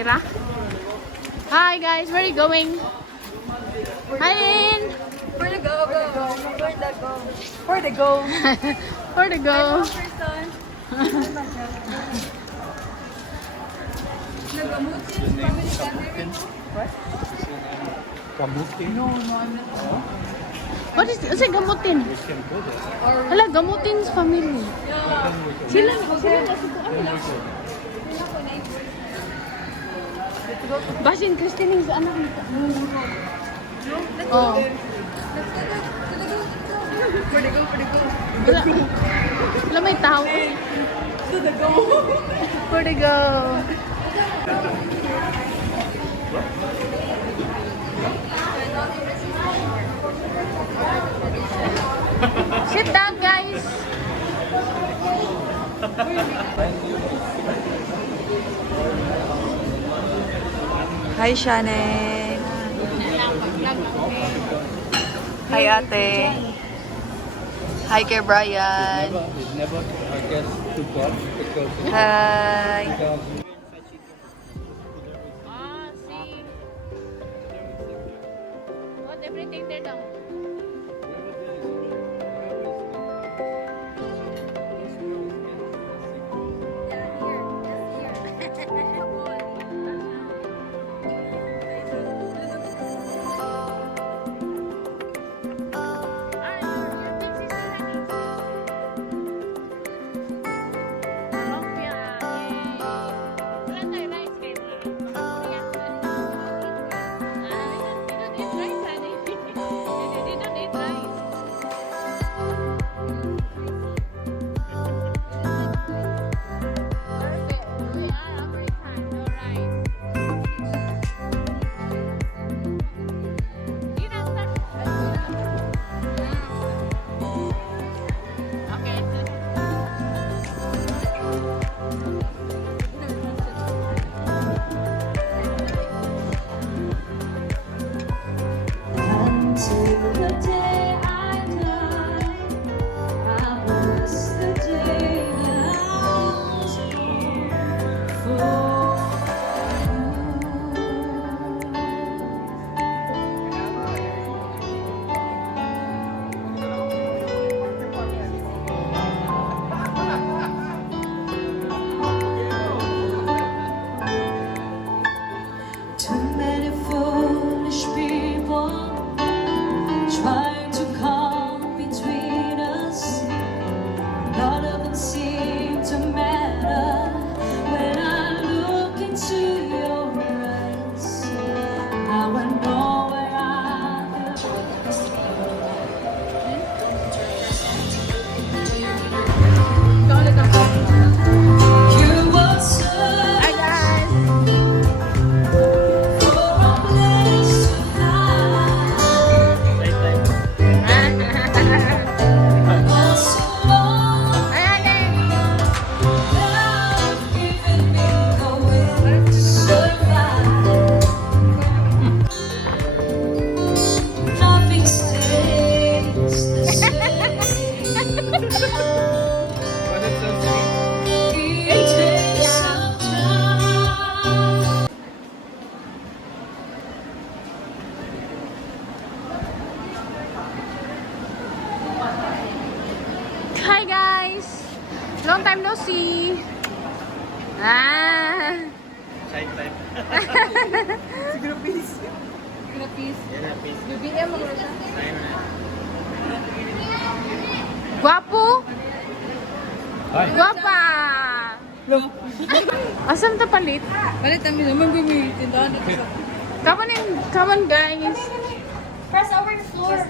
camera. Hi guys, where are you going? Hi Lynn! For the go, go. For the go. For the go. Kamutin? No, I'm not. What is it? Gamutin? Hala, Gamutin's family. Sila nasa Basin, Christine yung sa anak nito. Oh. For the go, for the go. Wala may tao. For the go. For the go. Sit down, guys. Hi, Shannon. Hi, ate. Hi, kay Brian. It's never, I guess, too cold because Hi. See. What everything there now? Hi guys! Long time no see! side time. Siguro peace. Siguro peace. Yan na, peace. BBM mo rin. Tayo na. Guwapo! Hi. Guwapa! Look. Asam ta palit? Balik kami naman may tindahan dito sa... Come on guys! Press over the floor.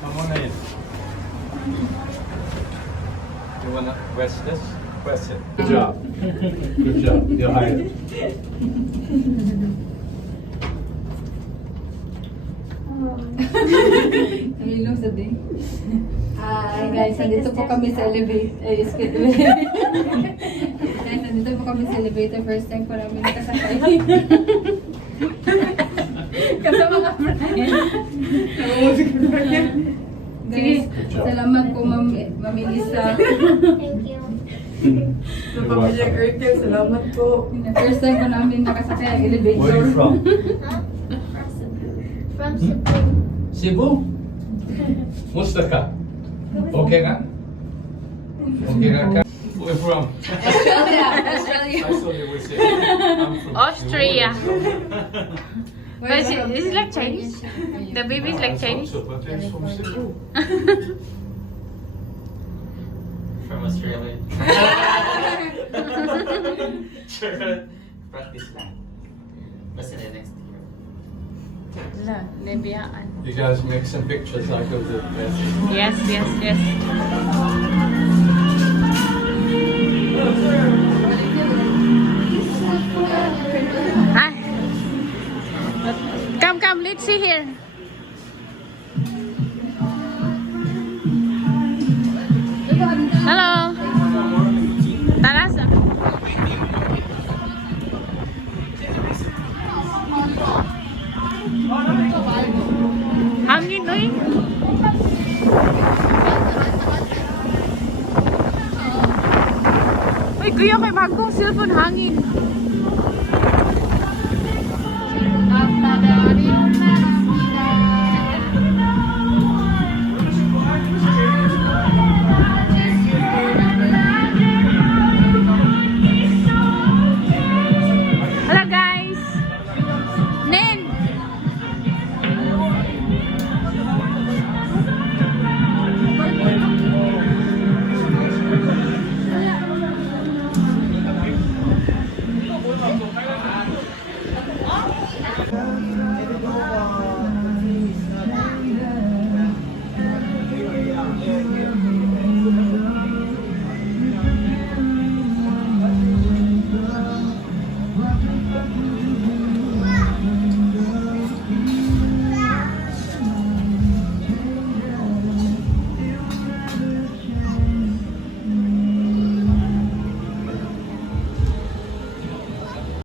Come on in. You wanna press this? Press it. Good job. Good job. You're hired. Namilong sa day. Hi guys, nandito po kami sa elevator. Guys, nandito po kami sa elevator. First time po namin nakasakay. Kasama ka, Brian. Guys, salamat po Ma'am Elisa. Thank you. Sa pamilyang Erkel, salamat po. First time ko namin nakasakay ang elevator. Where are you from? From Cebu. Cebu? Mustaka. Okay ka? Okay ka? Where from? Australia. I thought you were saying I'm from Austria. Where But is from? it like Chinese? The baby is like Chinese? But they're from Cebu. From Australia. Sure. Practice lang. Basta na next year. La, nebiyaan. You guys make some pictures like of the best. Yes, yes, yes. Hi. Come, come, let's see here. Hello. Talas. Hangin, oy. Uy, kuya, may bagong cellphone hangin.